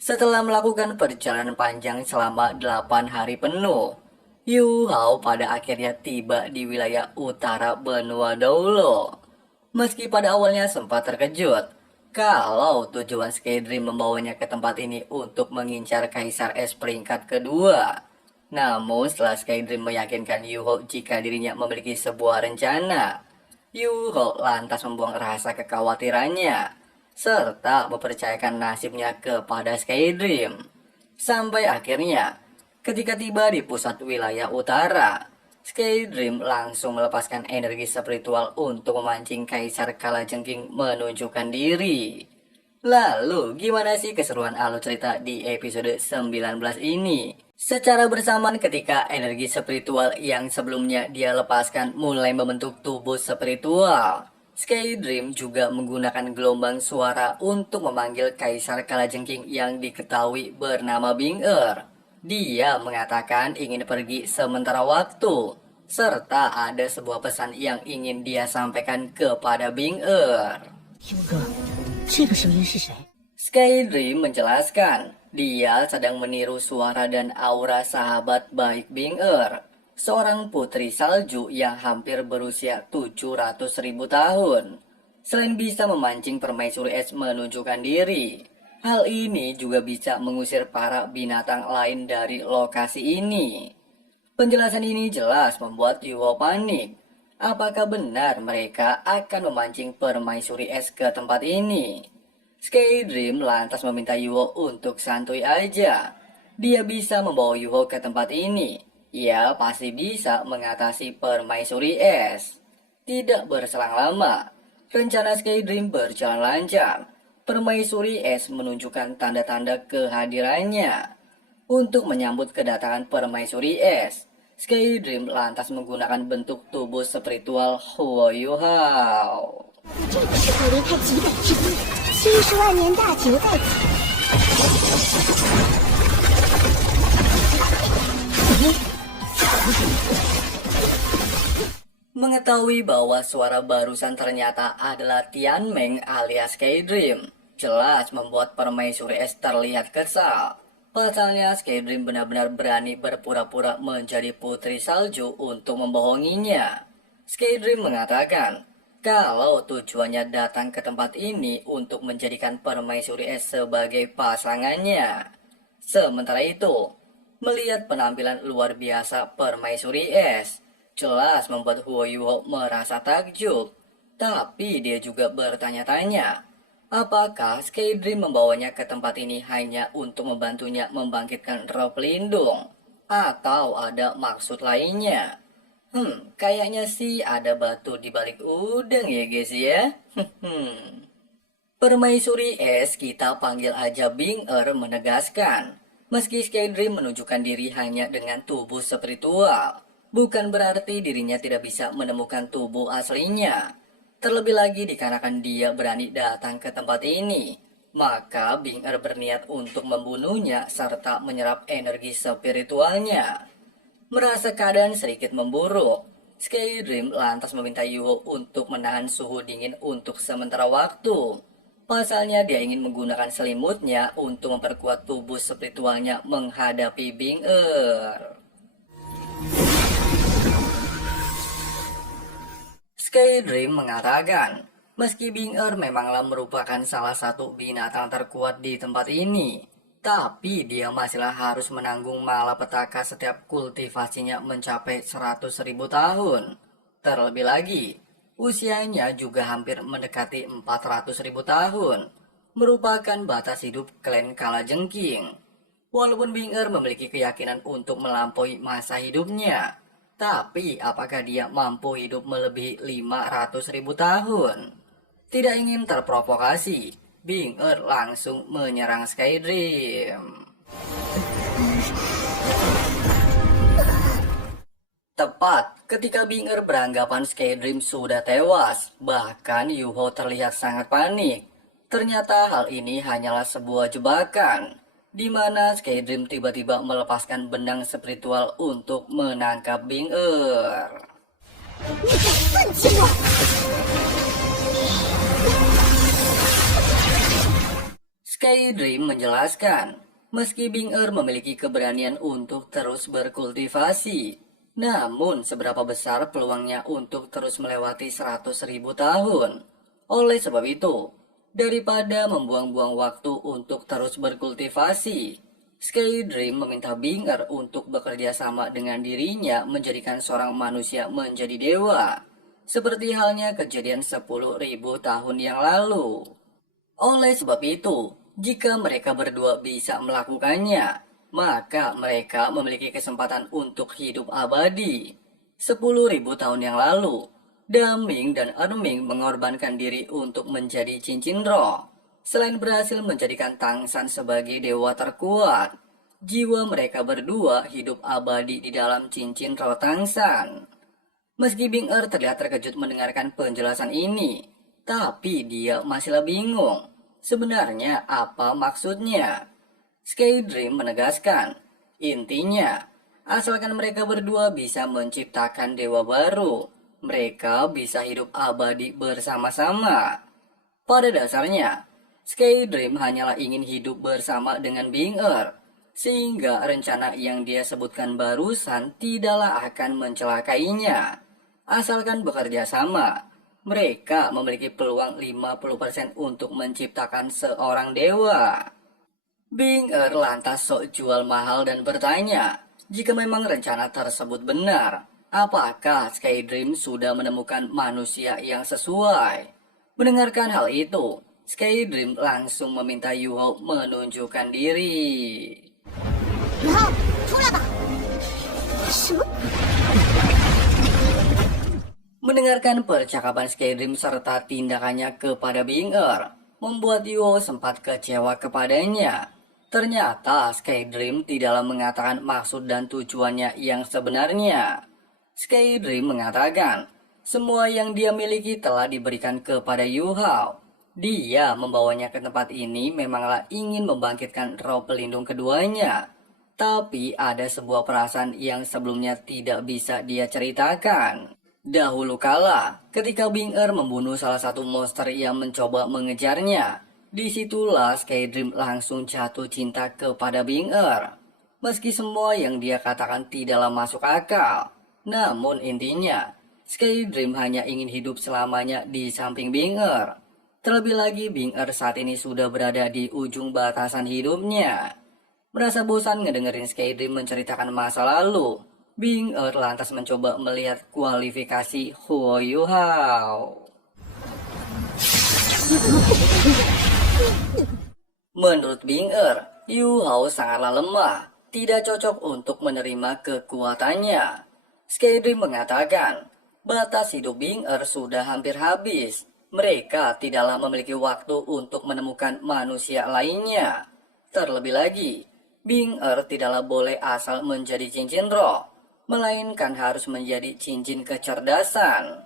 Setelah melakukan perjalanan panjang selama 8 hari penuh, Yu Hao pada akhirnya tiba di wilayah utara benua Doulo. Meski pada awalnya sempat terkejut, kalau tujuan Skydream membawanya ke tempat ini untuk mengincar Kaisar Es peringkat kedua. Namun setelah Skydream meyakinkan Yu Hao jika dirinya memiliki sebuah rencana, Yu Hao lantas membuang rasa kekhawatirannya serta mempercayakan nasibnya kepada Skydream. Sampai akhirnya, ketika tiba di pusat wilayah utara, Skydream langsung melepaskan energi spiritual untuk memancing Kaisar Kalajengking menunjukkan diri. Lalu, gimana sih keseruan alur cerita di episode 19 ini? Secara bersamaan ketika energi spiritual yang sebelumnya dia lepaskan mulai membentuk tubuh spiritual, Skydream juga menggunakan gelombang suara untuk memanggil Kaisar Kalajengking yang diketahui bernama Bing Er. Dia mengatakan ingin pergi sementara waktu, serta ada sebuah pesan yang ingin dia sampaikan kepada Bing Er. 优哥，这个声音是谁？ Skydream menjelaskan, dia sedang meniru suara dan aura sahabat baik Bing Er, seorang putri salju yang hampir berusia 700.000 tahun. Selain bisa memancing permaisuri es menunjukkan diri, hal ini juga bisa mengusir para binatang lain dari lokasi ini. Penjelasan ini jelas membuat Yuho panik. Apakah benar mereka akan memancing permaisuri es ke tempat ini? Skydream lantas meminta Yuho untuk santuy aja. Dia bisa membawa Yuho ke tempat ini. Ia pasti bisa mengatasi permaisuri es. Tidak berselang lama, rencana Skydream berjalan lancar. Permaisuri es menunjukkan tanda-tanda kehadirannya. Untuk menyambut kedatangan permaisuri es, Skydream lantas menggunakan bentuk tubuh spiritual Huo Yu Hao. 这个是格雷泰极北之地，70万年大劫在此。Mengetahui bahwa suara barusan ternyata adalah Tianmeng alias Skydream, jelas membuat permaisuri es terlihat kesal. Pasalnya Skydream benar-benar berani berpura-pura menjadi putri salju untuk membohonginya. Skydream mengatakan kalau tujuannya datang ke tempat ini untuk menjadikan permaisuri es sebagai pasangannya. Sementara itu, melihat penampilan luar biasa permaisuri es, jelas membuat Huo Yuho merasa takjub. Tapi dia juga bertanya-tanya, apakah Skydream membawanya ke tempat ini hanya untuk membantunya membangkitkan roh pelindung? Atau ada maksud lainnya? Kayaknya sih ada batu di balik udang ya guys ya. Permaisuri es kita panggil aja Bing Er menegaskan, meski Skydream menunjukkan diri hanya dengan tubuh spiritual, bukan berarti dirinya tidak bisa menemukan tubuh aslinya. Terlebih lagi dikarenakan dia berani datang ke tempat ini, maka Bing Er berniat untuk membunuhnya serta menyerap energi spiritualnya. Merasa keadaan sedikit memburuk, Skydream lantas meminta Yuho untuk menahan suhu dingin untuk sementara waktu. Pasalnya dia ingin menggunakan selimutnya untuk memperkuat tubuh spiritualnya menghadapi Bing Er. Skydream mengatakan, meski Bing Er memanglah merupakan salah satu binatang terkuat di tempat ini, tapi dia masihlah harus menanggung malapetaka setiap kultivasinya mencapai 100.000 tahun. Terlebih lagi, usianya juga hampir mendekati 400.000 tahun, merupakan batas hidup klan Kalajengking. Walaupun Bing Er memiliki keyakinan untuk melampaui masa hidupnya, tapi apakah dia mampu hidup melebihi 500.000 tahun? Tidak ingin terprovokasi, Bing Er langsung menyerang Skydream. Tepat ketika Bing Er beranggapan Skydream sudah tewas, bahkan Yuho terlihat sangat panik. Ternyata hal ini hanyalah sebuah jebakan, di mana Skydream tiba-tiba melepaskan benang spiritual untuk menangkap Bing Er. Skydream menjelaskan, meski Bing memiliki keberanian untuk terus berkultivasi, namun seberapa besar peluangnya untuk terus melewati 100.000 tahun? Oleh sebab itu, daripada membuang-buang waktu untuk terus berkultivasi, Skydream meminta Bing untuk bekerja sama dengan dirinya menjadikan seorang manusia menjadi dewa, seperti halnya kejadian 10.000 tahun yang lalu. Oleh sebab itu, jika mereka berdua bisa melakukannya, maka mereka memiliki kesempatan untuk hidup abadi. 10.000 tahun yang lalu, Daming dan Erming mengorbankan diri untuk menjadi cincin roh. Selain berhasil menjadikan Tangsan sebagai dewa terkuat, jiwa mereka berdua hidup abadi di dalam cincin roh Tangsan. Meski Bing terlihat terkejut mendengarkan penjelasan ini, tapi dia masih bingung. Sebenarnya apa maksudnya? Skydream menegaskan, intinya, asalkan mereka berdua bisa menciptakan dewa baru, mereka bisa hidup abadi bersama-sama. Pada dasarnya, Skydream hanyalah ingin hidup bersama dengan Bing sehingga rencana yang dia sebutkan barusan tidaklah akan mencelakainya. Asalkan bekerja sama, mereka memiliki peluang 50% untuk menciptakan seorang dewa. Bing lantas sok jual mahal dan bertanya, jika memang rencana tersebut benar, apakah Skydream sudah menemukan manusia yang sesuai? Mendengarkan hal itu, Skydream langsung meminta Yuho menunjukkan diri. 宇浩，出来吧！什么？ Mendengarkan percakapan Skydream serta tindakannya kepada Bing membuat Yuho sempat kecewa kepadanya. Ternyata Skydream tidaklah mengatakan maksud dan tujuannya yang sebenarnya. Skydream mengatakan, semua yang dia miliki telah diberikan kepada Yuhao. Dia membawanya ke tempat ini memanglah ingin membangkitkan roh pelindung keduanya. Tapi ada sebuah perasaan yang sebelumnya tidak bisa dia ceritakan. Dahulu kala, ketika Bing membunuh salah satu monster yang mencoba mengejarnya, disitulah Skydream langsung jatuh cinta kepada Bing Meski semua yang dia katakan tidaklah masuk akal, namun intinya, Skydream hanya ingin hidup selamanya di samping Bing Terlebih lagi Bing saat ini sudah berada di ujung batasan hidupnya. Merasa bosan ngedengerin Skydream menceritakan masa lalu, Bing lantas mencoba melihat kualifikasi Huo Yuhao. Menurut Bing Yuhao sangatlah lemah, tidak cocok untuk menerima kekuatannya. Skydream mengatakan, batas hidup Bing sudah hampir habis. Mereka tidaklah memiliki waktu untuk menemukan manusia lainnya. Terlebih lagi, Bing tidaklah boleh asal menjadi cincin roh, melainkan harus menjadi cincin kecerdasan.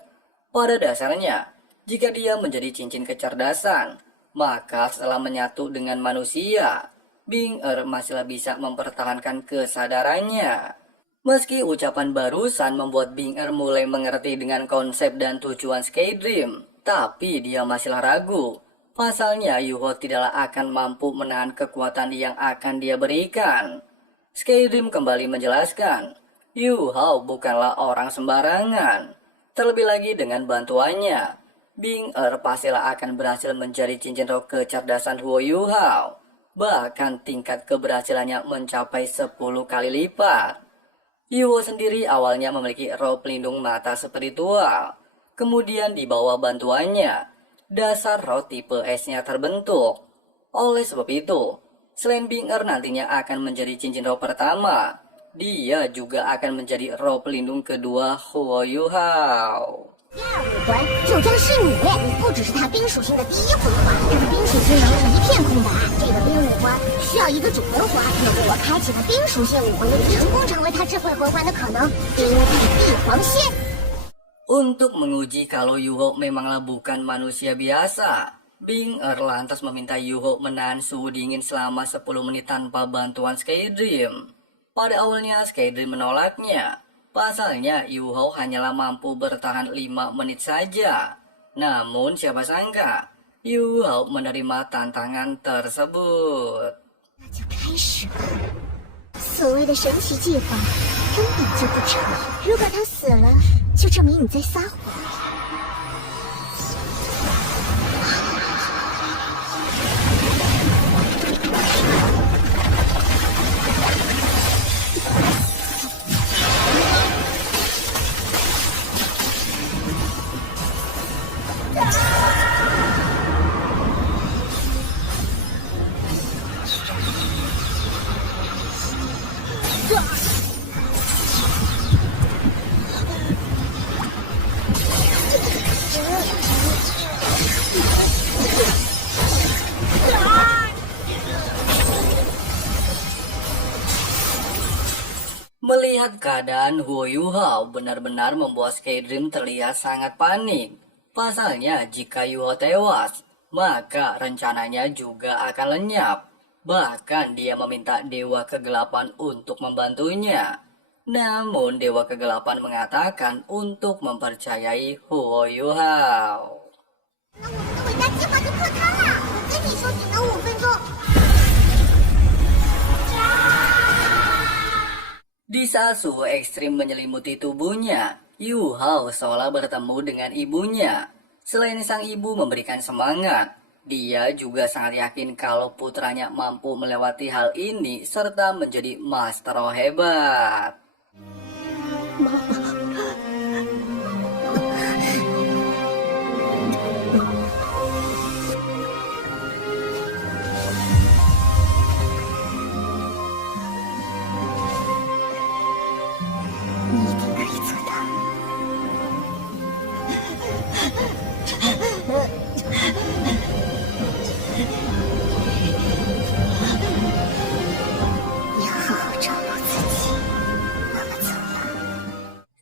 Pada dasarnya, jika dia menjadi cincin kecerdasan, maka setelah menyatu dengan manusia, Bing masihlah bisa mempertahankan kesadarannya. Meski ucapan barusan membuat Bing mulai mengerti dengan konsep dan tujuan Skydream, tapi dia masihlah ragu. Pasalnya Yuho tidaklah akan mampu menahan kekuatan yang akan dia berikan. Skydream kembali menjelaskan, Yuho bukanlah orang sembarangan. Terlebih lagi dengan bantuannya, Bing pastilah akan berhasil menjadi cincin roh kecerdasan Huo Yuhao. Bahkan tingkat keberhasilannya mencapai 10 kali lipat. Yuho sendiri awalnya memiliki roh pelindung mata spiritual. Kemudian di bawah bantuannya, dasar roh tipe S-nya terbentuk. Oleh sebab itu, selain Bing nantinya akan menjadi cincin roh pertama, dia juga akan menjadi roh pelindung kedua Huo Yuhao. 第二五关就将是你，不只是他冰属性的第一回合，这个冰属性能一片空白。这个冰五关需要一个主轮环，如果我开启了冰属性武魂，成功成为他智慧魂环的可能。冰地帝皇蝎。 Untuk menguji kalau Yuho memanglah bukan manusia biasa, Bing lantas meminta Yuho menahan suhu dingin selama 10 menit tanpa bantuan Skydream. Pada awalnya Skydream menolaknya. Pasalnya Yuho hanyalah mampu bertahan 5 menit saja. Namun siapa sangka, Yu Hao menerima tantangan tersebut. 那就开始吧。所谓的神奇计划根本就不成立。如果他死了，就证明你在撒谎。Melihat keadaan Huo Yuhao benar-benar membuat Skydream terlihat sangat panik. Pasalnya jika Yuhao tewas, maka rencananya juga akan lenyap. Bahkan dia meminta Dewa Kegelapan untuk membantunya. Namun Dewa Kegelapan mengatakan untuk mempercayai Huo Yuhao. 那我们的伟大计划就破塌了。我跟你说，只能5分钟。 Di saat suhu ekstrim menyelimuti tubuhnya, Yu Hao seolah bertemu dengan ibunya. Selain sang ibu memberikan semangat, dia juga sangat yakin kalau putranya mampu melewati hal ini serta menjadi master roh hebat. 你一定可以做到。你要好好照顾自己。妈妈走了。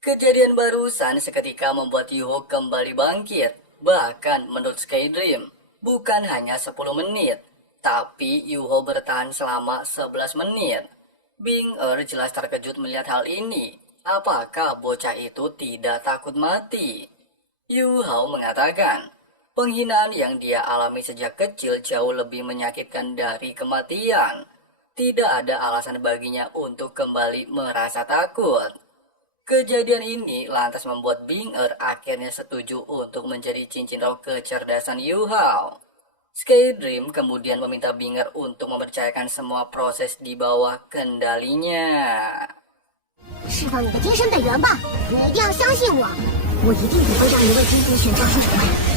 Kejadian barusan seketika membuat Yuho kembali bangkit. Bahkan menurut Skydream, bukan hanya 10 menit, tapi Yuho bertahan selama 11 menit. Bing jelas terkejut melihat hal ini. Apakah bocah itu tidak takut mati? Yu Hao mengatakan, penghinaan yang dia alami sejak kecil jauh lebih menyakitkan dari kematian. Tidak ada alasan baginya untuk kembali merasa takut. Kejadian ini lantas membuat Bing akhirnya setuju untuk menjadi cincin roh kecerdasan Yu Hao. Skydream kemudian meminta Bing untuk mempercayakan semua proses di bawah kendalinya. 释放你的精神本源吧！你一定要相信我，我一定不会让你为今天选择出丑闻。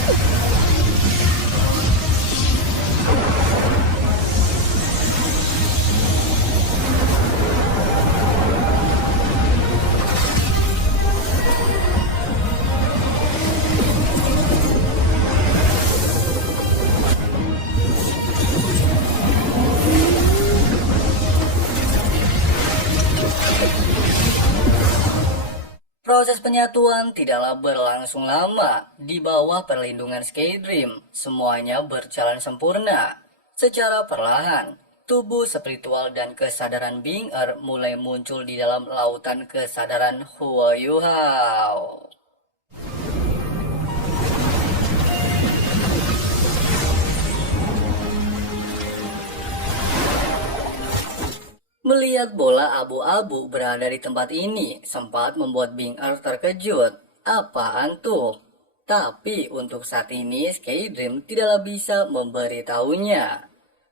Proses penyatuan tidaklah berlangsung lama. Di bawah perlindungan Skydream, semuanya berjalan sempurna. Secara perlahan, tubuh spiritual dan kesadaran Bing mulai muncul di dalam lautan kesadaran Huo Yuhao. Melihat bola abu-abu berada di tempat ini sempat membuat Bing terkejut. Apaan tuh? Tapi untuk saat ini Skydream tidaklah bisa memberitahunya.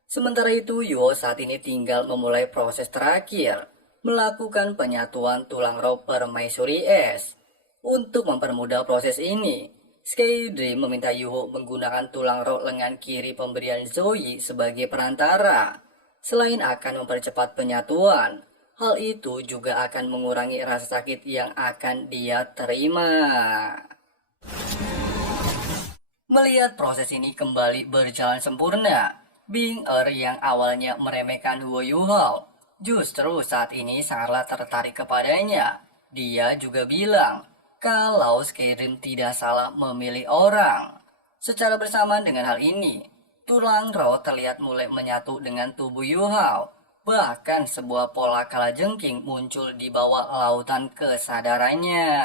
Sementara itu Yuho saat ini tinggal memulai proses terakhir, melakukan penyatuan tulang roh permaisuri es. Untuk mempermudah proses ini, Skydream meminta Yuho menggunakan tulang roh lengan kiri pemberian Zoe sebagai perantara. Selain akan mempercepat penyatuan, hal itu juga akan mengurangi rasa sakit yang akan dia terima. Melihat proses ini kembali berjalan sempurna, Bing yang awalnya meremehkan Huo Yuhao, justru saat ini sangatlah tertarik kepadanya. Dia juga bilang kalau Skydream tidak salah memilih orang. Secara bersamaan dengan hal ini, tulang roh terlihat mulai menyatu dengan tubuh Yu Hao. Bahkan sebuah pola kalajengking muncul di bawah lautan kesadarannya.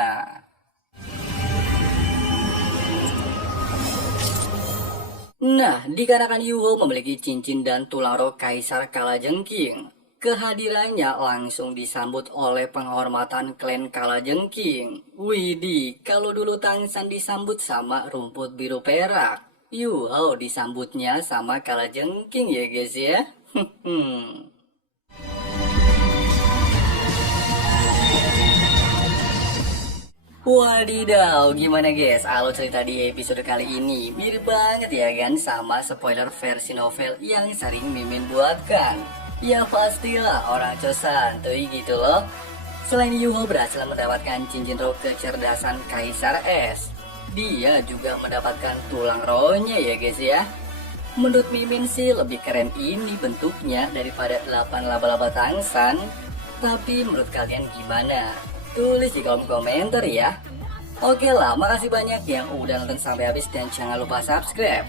Nah, dikarenakan Yuho memiliki cincin dan tulang roh Kaisar Kalajengking, kehadirannya langsung disambut oleh penghormatan klan Kalajengking. Widih, kalau dulu Tangsan disambut sama rumput biru perak, Yuho disambutnya sama Kalajengking ya guys ya. Wadidaw, gimana guys? Alur cerita di episode kali ini mirip banget ya kan sama spoiler versi novel yang sering Mimin buatkan. Ya pastilah orang santuy gitu loh. Selain Yuho berhasil mendapatkan cincin roh kecerdasan Kaisar Es, dia juga mendapatkan tulang rohnya ya guys ya. Menurut Mimin sih lebih keren ini bentuknya daripada 8 laba-laba Tangsan. Tapi menurut kalian gimana? Tulis di kolom komentar ya. Oke lah, makasih banyak yang udah nonton sampai habis dan jangan lupa subscribe.